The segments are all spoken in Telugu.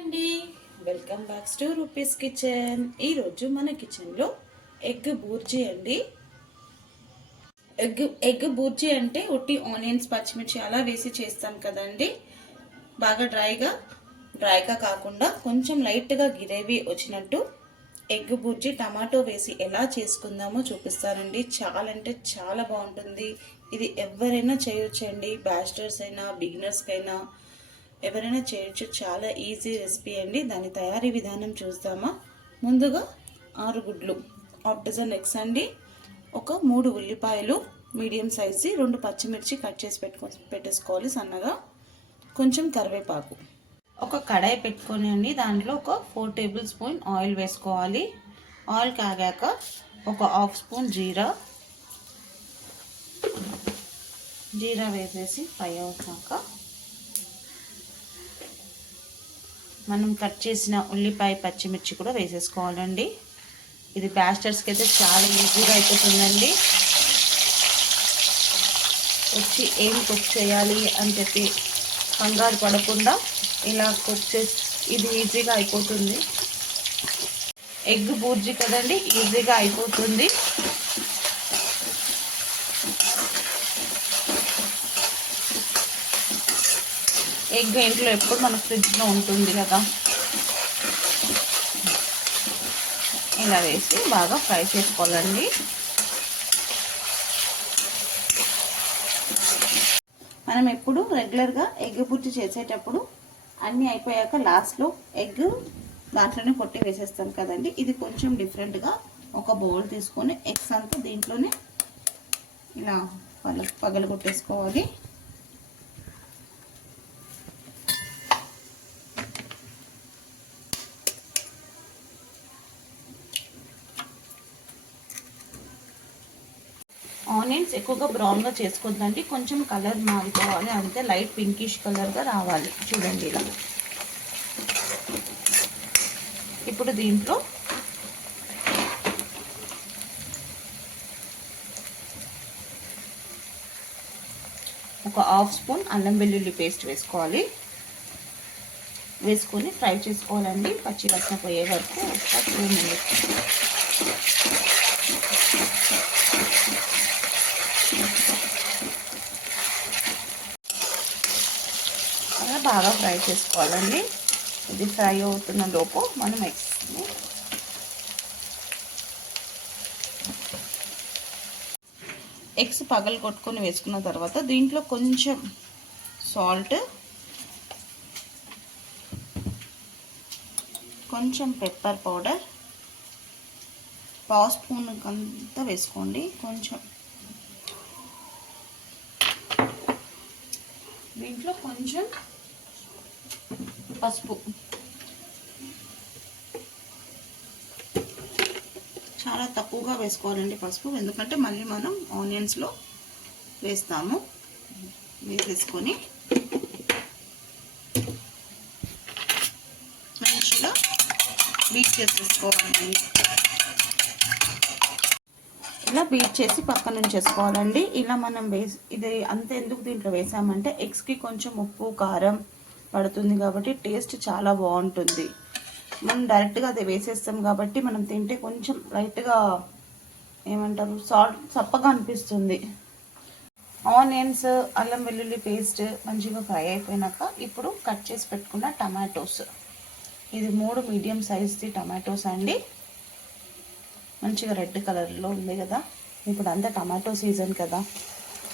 అండి welcome back to rupees kitchen. ఈరోజు మన కిచెన్లో ఎగ్ బూర్జీ అండి. ఎగ్ బూర్జీ అంటే ఉట్టి ఆనియన్స్ పచ్చిమిర్చి అలా వేసి చేస్తాం కదండి. బాగా డ్రైగా కాకుండా కొంచెం లైట్గా గ్రేవీ వచ్చినట్టు ఎగ్ బూర్జీ టమాటో వేసి ఎలా చేసుకుందామో చూపిస్తానండి. చాలా అంటే చాలా బాగుంటుంది. ఇది ఎవరైనా చేయొచ్చండి, బ్యాచిలర్స్ అయినా బిగినర్స్కైనా ఎవరైనా చేయొచ్చు. చాలా ఈజీ రెసిపీ అండి. దాని తయారీ విధానం చూద్దామా. ముందుగా 6 గుడ్లు, హాఫ్ డజన్ ఎగ్స్ అండి, ఒక 3 ఉల్లిపాయలు మీడియం సైజు, 2 పచ్చిమిర్చి కట్ చేసి పెట్టేసుకోవాలి సన్నగా, కొంచెం కరివేపాకు. ఒక కడాయి పెట్టుకొని అండి, దాంట్లో ఒక 4 టేబుల్ స్పూన్ ఆయిల్ వేసుకోవాలి. ఆయిల్ కాగాక ఒక హాఫ్ స్పూన్ జీరా వేసేసి ఫ్రై అవుతాక మనం కట్ చేసిన ఉల్లిపాయ పచ్చిమిర్చి కూడా వేసేసుకోవాలండి. ఇది బ్యాచిలర్స్కి అయితే చాలా ఈజీగా అయిపోతుందండి. వచ్చి ఏం కుక్ చేయాలి అని చెప్పి కంగారు పడకుండా ఇలా కుక్ చేసి ఇది ఈజీగా అయిపోతుంది. ఎగ్ బూర్జీ కదండి, ఈజీగా అయిపోతుంది. ఎగ్ ఇంట్లో ఎప్పుడు మన ఫ్రిడ్జ్లో ఉంటుంది కదా. ఇలా వేసి బాగా ఫ్రై చేసుకోవాలండి. మనం ఎప్పుడు రెగ్యులర్గా ఎగ్ బుర్జీ చేసేటప్పుడు అన్నీ అయిపోయాక లాస్ట్లో ఎగ్ దాంట్లోనే కొట్టి వేసేస్తాం కదండి. ఇది కొంచెం డిఫరెంట్గా ఒక బౌల్ తీసుకొని ఎగ్స్ అంతా దీంట్లోనే ఇలా పగలు కొట్టేసుకోవాలి. ఆనియన్స్ ఎక్కువగా బ్రౌన్గా చేసుకోవద్దండి, కొంచెం కలర్ మారిపోవాలి అంతే, లైట్ పింకిష్ కలర్గా రావాలి. చూడండి ఇలా. ఇప్పుడు దీంట్లో ఒక హాఫ్ స్పూన్ అల్లం వెల్లుల్లి పేస్ట్ వేసుకోవాలి. వేసుకొని ఫ్రై చేసుకోవాలండి, పచ్చి వాసన పోయే వరకు ఒక 2 మినిట్స్. అలా బాగా ఫ్రై చేసుకోవాలండి. ఇది ఫ్రై అవుతున్న లోపు మనం ఎగ్స్ పగలు కొట్టుకొని వేసుకున్న తర్వాత దీంట్లో కొంచెం సాల్ట్, కొంచెం పెప్పర్ పౌడర్, పావు స్పూన్ అంతా వేసుకోండి. కొంచెం దీంట్లో కొంచెం పసుపు, చాలా తక్కువగా వేసుకోవాలండి పసుపు, ఎందుకంటే మళ్ళీ మనం ఆనియన్స్లో వేస్తాము. వేసేసుకొని మంచిగా బీట్ చేసేసుకోవాలండి. ఇలా బీట్ చేసి పక్కన ఉంచేసుకోవాలండి. ఇలా మనం ఇది అంతే ఎందుకు దీంట్లో వేసామంటే ఎగ్స్కి కొంచెం ఉప్పు కారం పడుతుంది కాబట్టి టేస్ట్ చాలా బాగుంటుంది. మనం డైరెక్ట్గా అది వేసేస్తాం కాబట్టి మనం తింటే కొంచెం లైట్గా ఏమంటారు చప్పగా అనిపిస్తుంది. ఆనియన్స్, అల్లం వెల్లుల్లి పేస్ట్ మంచిగా ఫ్రై అయిపోయినాక ఇప్పుడు కట్ చేసి పెట్టుకున్న టమాటోస్, ఇది 3 మీడియం సైజ్ది టమాటోస్ అండి. మంచిగా రెడ్ కలర్లో ఉంది కదా. ఇప్పుడు అంతా టమాటో సీజన్ కదా,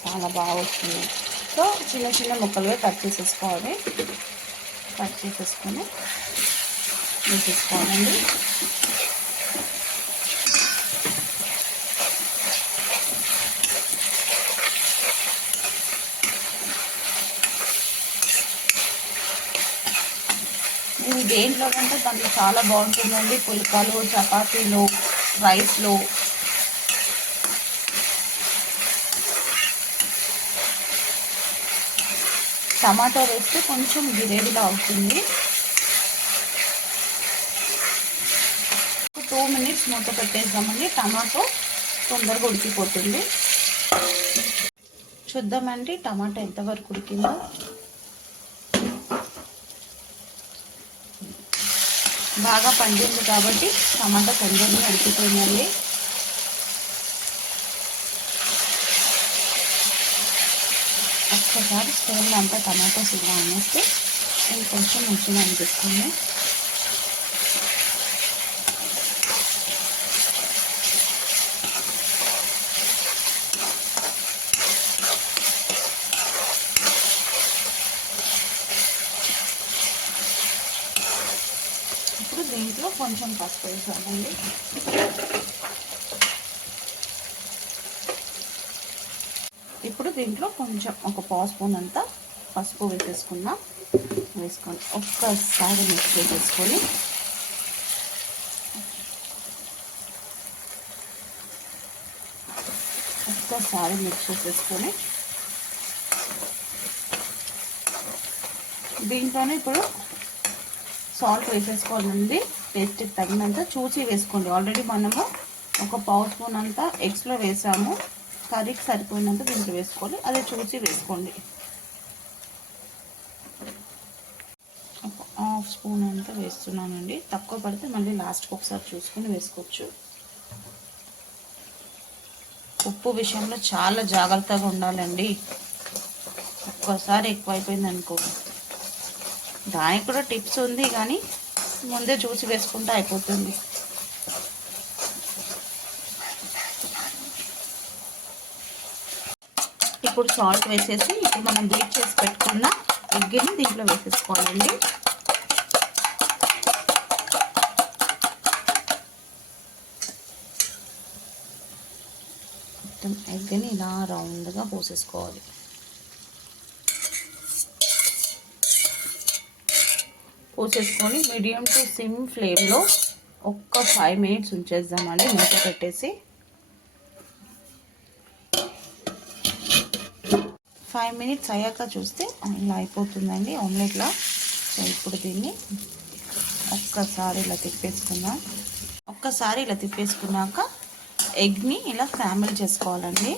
చాలా బాగా వస్తుంది. సో చిన్న చిన్న ముక్కలుగా కట్ చేసేసుకోవాలి. కట్ చేసేసుకొని వేసేసుకోవాలండి. ఇది దేంట్లో కంటే దాంట్లో చాలా బాగుంటుందండి. పుల్కాలు, చపాతీలు, రైస్లో. టమాటో వేస్తే కొంచెం గ్రేవీలా అవుతుంది. 2 మినిట్స్ మూత పెట్టేద్దామండి, టమాటో తొందరగా ఉడికిపోతుంది. చూద్దామండి టమాటో ఎంతవరకు ఉడికిందో. బాగా పండింది కాబట్టి టమాటా తొందరగా ఉడికిపోయిందండి. ఒక్కసారి స్టోర్లో అంతా టమాటోస్ ఇలా అనేస్తే ఇది కొంచెం మంచిగా అనిపిస్తుంది. ఇప్పుడు దీంట్లో కొంచెం పసుపు వేసామండి. ఇప్పుడు దీంట్లో కొంచెం ఒక పావు స్పూన్ అంతా పసుపు వేసుకొని ఒక్కసారి మిక్స్ చేసేసుకొని దీంట్లోనే ఇప్పుడు సాల్ట్ వేసేసుకోవాలండి. టేస్ట్కి తగినంత చూసి వేసుకోండి. ఆల్రెడీ మనము ఒక పావు స్పూన్ అంతా ఎగ్స్లో వేసాము. కర్రీకి సరిపోయినంత దీంట్లో వేసుకోవాలి, అదే చూసి వేసుకోండి. ఒక హాఫ్ స్పూన్ అంతా వేస్తున్నానండి. తక్కువ పడితే మళ్ళీ లాస్ట్కి ఒకసారి చూసుకొని వేసుకోవచ్చు. ఉప్పు విషయంలో చాలా జాగ్రత్తగా ఉండాలండి. ఒక్కసారి ఎక్కువైపోయింది అనుకో, దానికి కూడా టిప్స్ ఉంది కానీ ముందే చూసి వేసుకుంటే అయిపోతుంది. ఇప్పుడు సాల్ట్ వేసేసి ఇప్పుడు మనం బీట్ చేసి పెట్టుకున్న ఎగ్ని దీంట్లో వేసేసుకోవాలండి. మొత్తం ఎగ్ని ఇలా రౌండ్గా పోసేసుకోవాలి. పోసేసుకొని మీడియం టు సిమ్ ఫ్లేమ్లో ఒక్క 5 మినిట్స్ ఉంచేద్దామండి. మూత పెట్టేసి 5 మినిట్స్ అయ్యాక చూస్తే ఇలా అయిపోతుందండి ఆమ్లెట్లా. సో ఇప్పుడు దీన్ని ఒక్కసారి ఇలా తిప్పేసుకున్నాక ఎగ్ని ఇలా స్క్రాంబుల్ చేసుకోవాలండి.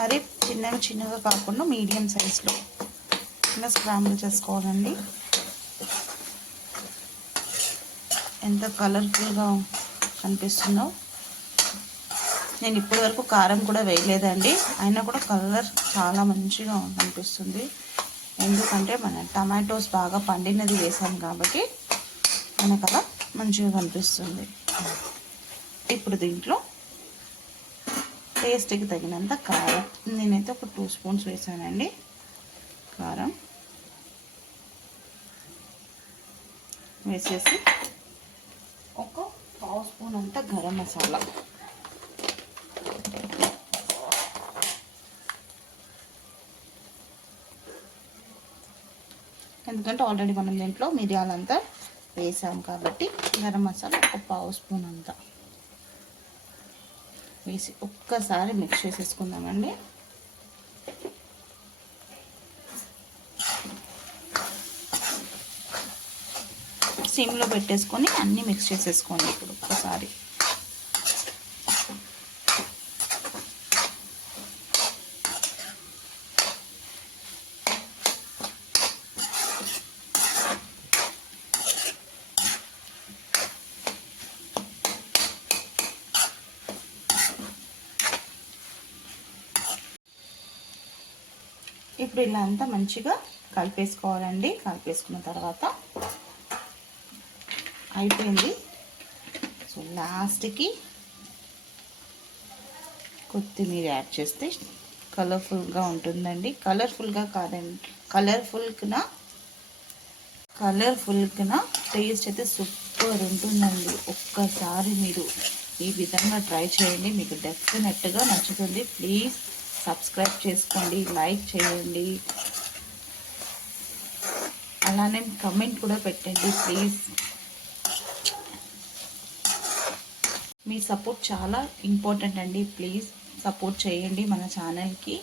మరి చిన్నగా కాకుండా మీడియం సైజులో ఇలా స్క్రాంబుల్ చేసుకోవాలండి. ఎంత కలర్ఫుల్గా కనిపిస్తుందో. నేను ఇప్పటి వరకు కారం కూడా వేయలేదండి, అయినా కూడా కలర్ చాలా మంచిగా కనిపిస్తుంది. ఎందుకంటే మన టమాటోస్ బాగా పండినది వేసాం కాబట్టి మనకు అలా మంచిగా కనిపిస్తుంది. ఇప్పుడు దీంట్లో టేస్ట్కి తగినంత కారం, నేనైతే ఒక 2 స్పూన్స్ వేసానండి కారం. వేసేసి ఒక పావు స్పూన్ అంతా గరం మసాలా, ఎందుకంటే ఆల్రెడీ మనం దీంట్లో మిరియాలంతా వేసాం కాబట్టి గరం మసాలా ఒక పావు స్పూన్ అంతా వేసి ఒక్కసారి మిక్స్ చేసేసుకుందామండి. సిమ్లో పెట్టేసుకొని అన్నీ మిక్స్ చేసేసుకోండి. ఇప్పుడు ఒక్కసారి ఇప్పుడు ఇలా అంతా మంచిగా కలిపేసుకోవాలండి. కలిపేసుకున్న తర్వాత అయిపోయింది. సో లాస్ట్కి కొత్తిమీర యాడ్ చేస్తే కలర్ఫుల్గా ఉంటుందండి. కలర్ఫుల్గా కాదండి, కలర్ఫుల్గా టేస్ట్ అయితే సూపర్ ఉంటుందండి. ఒక్కసారి మీరు ఈ విధంగా ట్రై చేయండి, మీకు డెఫినెట్గా నచ్చుతుంది. ప్లీజ్ సబ్స్క్రైబ్ చేసుకోండి, లైక్ చేయండి, అలానే కమెంట్ కూడా పెట్టండి ప్లీజ్. మీ సపోర్ట్ చాలా ఇంపార్టెంట్ అండి. ప్లీజ్ సపోర్ట్ చేయండి మన ఛానల్కి.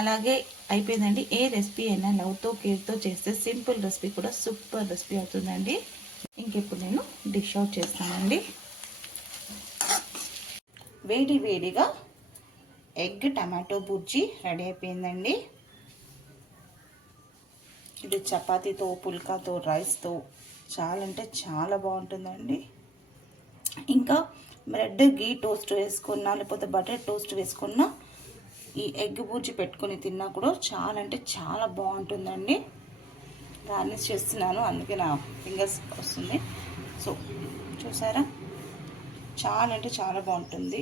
అలాగే అయిపోయిందండి. ఏ రెసిపీ అయినా లవ్తో కేర్తో చేస్తే సింపుల్ రెసిపీ కూడా సూపర్ రెసిపీ అవుతుందండి. ఇంకెప్పుడు నేను డిష్ అవుట్ చేస్తానండి. వేడిగా ఎగ్ టమాటో బుర్జీ రెడీ అయిపోయిందండి. ఇది చపాతీతో, పుల్కాతో, రైస్తో చాలా అంటే చాలా బాగుంటుందండి. ఇంకా బ్రెడ్ గీ టోస్ట్ వేసుకున్నా లేకపోతే బటర్ టోస్ట్ వేసుకున్నా ఈ ఎగ్ బూర్జీ పెట్టుకొని తిన్నా కూడా చాలా అంటే చాలా బాగుంటుందండి. గార్నిష్ చేస్తున్నాను, అందుకే నా ఫింగర్స్ వస్తుంది. సో చూసారా, చాలా అంటే చాలా బాగుంటుంది.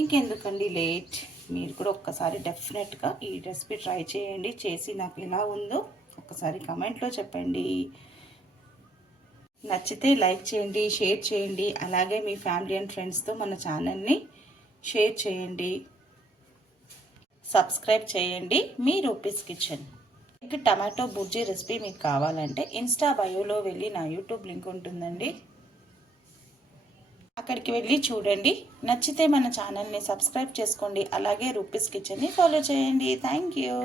ఇంకెందుకండి లేట్, మీరు కూడా ఒక్కసారి డెఫినెట్గా ఈ రెసిపీ ట్రై చేయండి. చేసి నాకు ఎలా ఉందో ఒక్కసారి కమెంట్లో చెప్పండి. నచ్చితే లైక్ చేయండి, షేర్ చేయండి. అలాగే మీ ఫ్యామిలీ అండ్ ఫ్రెండ్స్తో మన ఛానల్ని షేర్ చేయండి, సబ్స్క్రైబ్ చేయండి. మీ Rupi's kitchen. Egg tomato bhurji recipe మీకు కావాలంటే ఇన్స్టా బయోలో వెళ్ళి నా యూట్యూబ్ లింక్ ఉంటుందండి, అక్కడికి వెళ్ళి చూడండి. నచ్చితే మన ఛానల్ని సబ్స్క్రైబ్ చేసుకోండి. అలాగే రూపీస్ కిచెన్ని ఫాలో చేయండి. Thank you.